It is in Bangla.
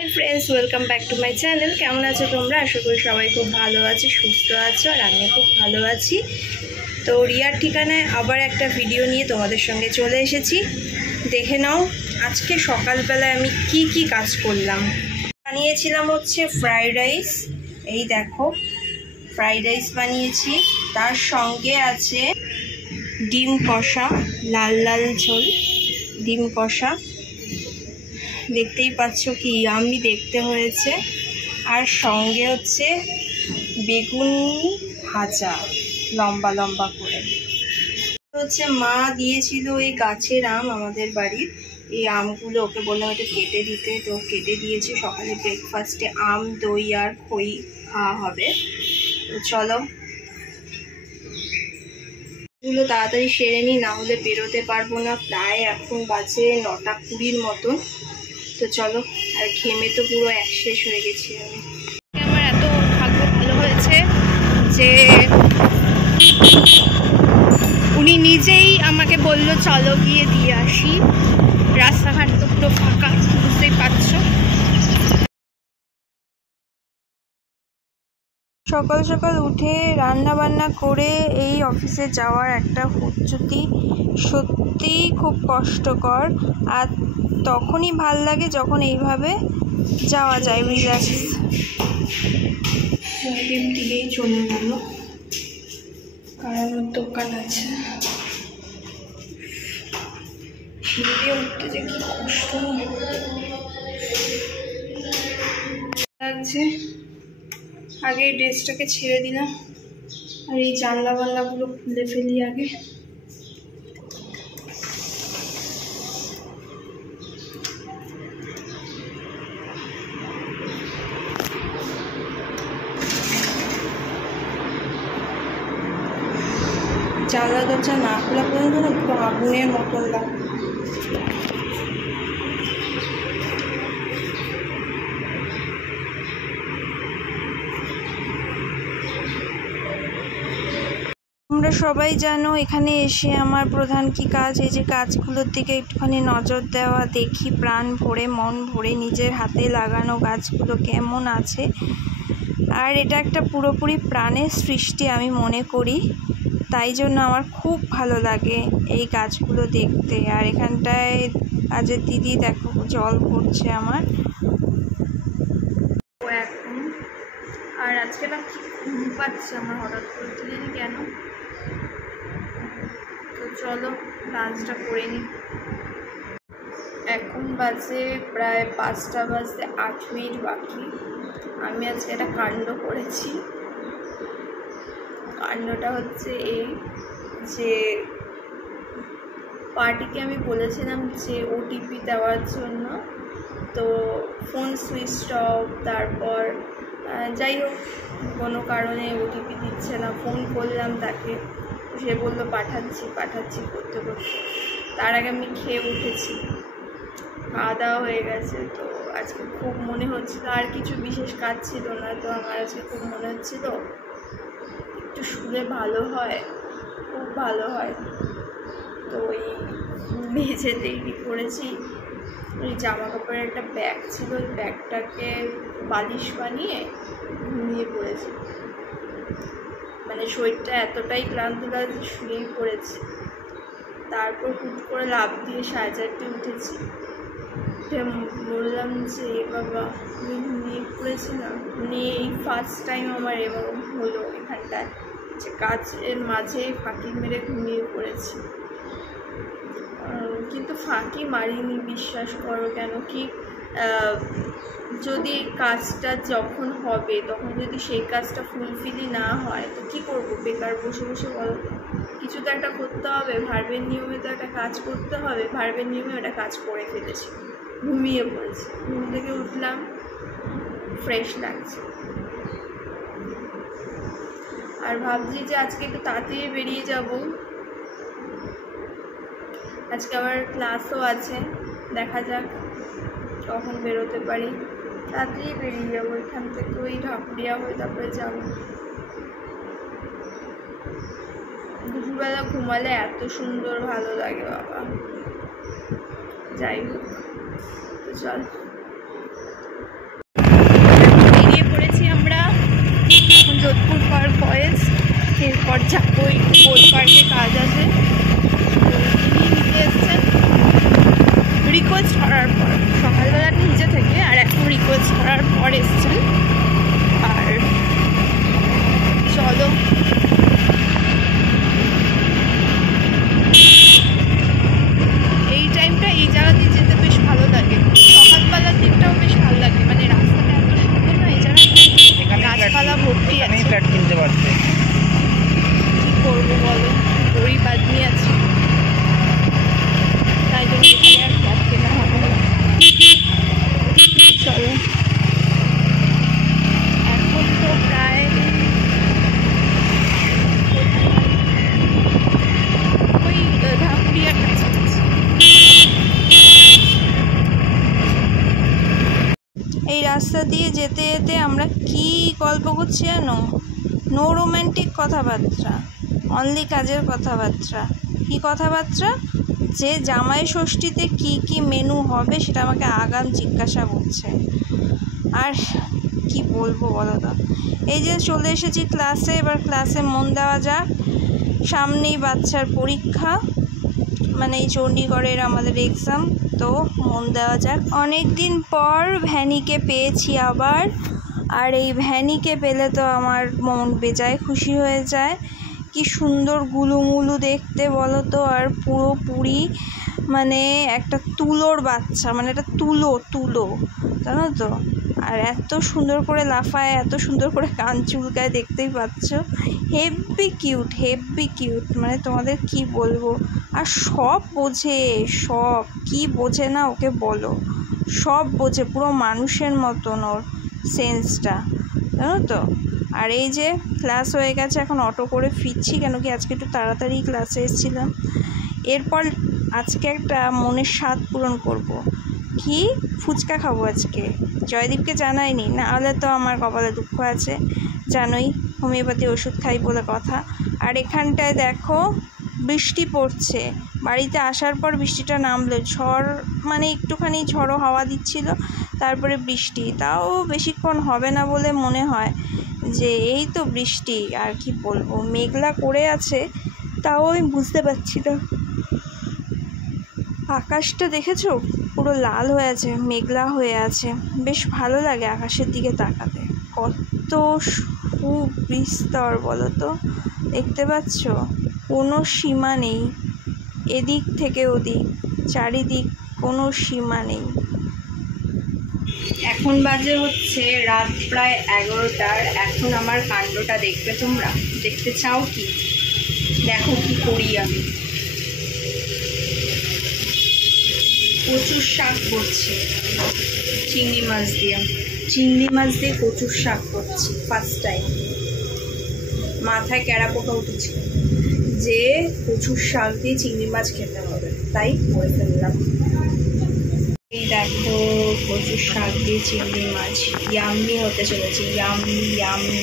Hi friends, welcome back to my channel. কেমন আছো তোমরা? আশা করি সবাই খুব ভালো আছে, সুস্থ আছো, আর আমি খুব ভালো আছি। তো রিয়ার ঠিকানায় আবার একটা ভিডিও নিয়ে তোমাদের সঙ্গে চলে এসেছি। দেখে নাও আজকে সকালবেলায় আমি কি কাজ করলাম। বানিয়েছিলাম হচ্ছে ফ্রাইড রাইস। এই দেখো, ফ্রাইড রাইস বানিয়েছি, তার সঙ্গে আছে ডিম কষা, লাল লাল ঝোল ডিম কষা। দেখতেই পাচ্ছ কি আমি দেখতে হয়েছে। আর সঙ্গে হচ্ছে বেগুন ভাজা লম্বা লম্বা করে। হচ্ছে মা দিয়েছিল এই গাছের আম আমাদের বাড়ির, এই আমগুলো ওকে বললাম একটু কেটে দিতে, তো কেটে দিয়েছে। সকালে ব্রেকফাস্টে আম, দই আর খই খাওয়া হবে। তো চলো এগুলো তাড়াতাড়ি সেরে নিই, না হলে বেরোতে পারবো না। প্রায় এখন বাজে 9:20 মতন। তো চলো, আর ঘেমে তো পুরো শেষ হয়ে গেছি আমি। আমার এত ভাগ্য ভালো হয়েছে যে উনি নিজেই আমাকে বললো চলো গিয়ে দিয়ে আসি। রাস্তাঘাট তো পুরো ফাঁকা, বুঝতেই পারছো। সকাল সকাল উঠে রান্না বান্না করে এই অফিসে যাওয়ার একটা হুজ্জুতি সত্যিই খুব কষ্টকর। আর তখনই ভাল লাগে যখন এইভাবে যাওয়া যায় রিল্যাক্স। দিয়েই চলে গেল, কারণ দোকান আছে। সিঁড়ি উঠতে যে কি কষ্ট লাগছে। আগে এই ড্রেসটাকে ছেড়ে দিলাম, আর এই জানলা বাল্লাগুলো খুলে ফেলি আগে। জানলা দরজা না খোলা পর্যন্ত না পুরো আগুনের মতন লাগে। তোমরা সবাই জানো এখানে এসে আমার প্রধান কি কাজ, এই যে গাছগুলোর দিকে একটুখানি নজর দেওয়া, দেখি প্রাণ ভরে মন ভরে নিজের হাতে লাগানো গাছগুলো কেমন আছে। আর এটা একটা পুরোপুরি প্রাণের সৃষ্টি আমি মনে করি, তাই জন্য আমার খুব ভালো লাগে এই গাছগুলো দেখতে। আর এখানটায় আজের দিদি দেখো জল পড়ছে আমার এখন। আর আজকে না ঘুম পাচ্ছে আমার হঠাৎ করে, জানি কেন। তো চলো লাঞ্চটা করে নিই। এখন বাজে প্রায় 5টা বাজতে 8 মিনিট বাকি। আমি আজকে একটা কাণ্ড করেছি। কাণ্ডটা হচ্ছে এই যে পার্টিকে আমি বলেছিলাম যে ওটিপি দেওয়ার জন্য, তো ফোন সুইচ অফ। তারপর যাই হোক কোনো কারণে ওটিপি দিচ্ছে না। ফোন করলাম তাকে, সে বললো পাঠাচ্ছি করতে করতে। তার আগে আমি খেয়ে উঠেছি, খাওয়া দাওয়া হয়ে গেছে। তো আজকে খুব মনে হচ্ছিল, আর কিছু বিশেষ কাজ ছিল না, তো আমার আজকে খুব মনে হচ্ছিল একটু শুলে ভালো হয়, খুব ভালো হয়। তো ওই ভেজে তৈরি করেছি। ওই জামা কাপড়ের একটা ব্যাগ ছিল, ওই ব্যাগটাকে বালিশ বানিয়ে ঘুমিয়ে পড়েছি। মানে শরীরটা এতটাই ক্লান্ত লাগছে, শুয়েই পড়েছি। তারপর হুট করে লাফ দিয়ে 4:30 উঠেছি। বললাম যে বাবা আমি ঘুমিয়ে পড়েছি না। এই ফার্স্ট টাইম আমার এরকম হলো এখানটায়, যে কাজের মাঝে ফাঁকি মেরে ঘুমিয়ে পড়েছি। কিন্তু ফাঁকি মারিনি, বিশ্বাস করো। কেন কি, যদি কাজটা যখন হবে তখন যদি সেই কাজটা ফুলফিলই না হয় তো কী করবো? বেকার বসে বসে বলো তো, কিছু তো একটা করতে হবে। ভার্বের নিয়মে তো একটা কাজ করতে হবে। ভার্বের নিয়মে ওটা কাজ করে ফেলেছি, ঘুমিয়ে পড়েছি। ঘুম থেকে উঠলাম, ফ্রেশ লাগছে। আর ভাবছি যে আজকে একটু তাড়াতাড়ি বেরিয়ে যাব। আজকে আবার ক্লাসও আছে, দেখা যাক কখন বেরোতে পারি। তাড়াতাড়ি বেরিয়ে যাবো এখান থেকে, ওই ঢাকুরিয়া হয়ে তারপরে যাবো। দুপুরবেলা ঘুমালে এত সুন্দর ভালো লাগে বাবা। যাই হোক, তো চল। এই রাস্তা দিয়ে যেতে যেতে আমরা কি গল্প করছি জানো? নো রোম্যান্টিক কথাবার্তা, অনলি কাজের কথাবার্তা। কি কথাবার্তা? যে জামাই ষষ্ঠীতে কি কি মেনু হবে সেটা আমাকে আগাম জিজ্ঞাসা করছে। আর কি বলবো বলো তো। এই যে চলে এসেছি ক্লাসে, এবার ক্লাসে মন দেওয়া যাক। সামনেই বাচ্চার পরীক্ষা, মানে এই চণ্ডীগড়ের আমাদের এক্সাম, তো মন দেওয়া যাক। অনেক দিন পর ভ্যানিকে পেয়েছি আবার, আর এই ভ্যানিকে পেলে তো আমার মন বেজায় খুশি হয়ে যায়। কি সুন্দর গুলুমুলু দেখতে বলো তো, আর পুরোপুরি মানে একটা তুলোর বাচ্চা, মানে একটা তুলো জানো তো। আর এত সুন্দর করে লাফায়, এত সুন্দর করে কান চুলকায়, দেখতেই পাচ্ছ। হেব্বি কিউট, মানে তোমাদের কি বলবো। আর সব বোঝে, সব কি বোঝে না ওকে বলো, সব বোঝে, পুরো মানুষের মতন ওর সেন্সটা, জানো তো। আর এই যে ক্লাস হয়ে গেছে, এখন অটো করে ফিরছি, কেন কি আজকে একটু তাড়াতাড়ি ক্লাসে এসেছিলাম। এরপর আজকে একটা মনের স্বাদ পূরণ করব। কি ফুচকা খাবো আজকে। জয়দীপকে জানাইনি, না হলে তো আমার কপালে দুঃখ আছে, জানোই হোমিওপ্যাথি ওষুধ খাই বলে কথা। আর এখানটায় দেখো বৃষ্টি পড়ছে, বাড়িতে আসার পর বৃষ্টিটা নামলো, ঝড় মানে একটুখানি ঝড়ো হাওয়া দিচ্ছিল, তারপরে বৃষ্টি, তাও বেশিক্ষণ হবে না বলে মনে হয়। যে এই তো বৃষ্টি, আর কি বলবো, মেঘলা করে আছে, তাও আমি বুঝতে পারছি না। আকাশটা দেখেছো, পুরো লাল হয়ে আছে, মেঘলা হয়ে আছে, বেশ ভালো লাগে আকাশের দিকে তাকাতে। কত সুবিস্তর বলো তো, দেখতে পাচ্ছ, কোনো সীমা নেই, এদিক থেকে ওদিক, চারিদিক কোনো সীমা নেই। এখন বাজে হচ্ছে রাত প্রায় 11টার। এখন আমার কাণ্ডটা দেখবে তোমরা, দেখতে চাও কি? দেখো কি করি আমি। কচুর শাক করছি চিংড়ি মাছ দিয়ে কচুর শাক করছি ফার্স্ট টাইম। মাথায় ক্যাড়া পোকা উঠেছে যে কচুর শাক দিয়ে চিংড়ি মাছ খেতে হবে, তাই করে ফেললাম। এই দেখো কচুর শাক দিয়ে চিংড়ি মাছ, ইয়াম্মি হতে চলেছে, ইয়াম্মি।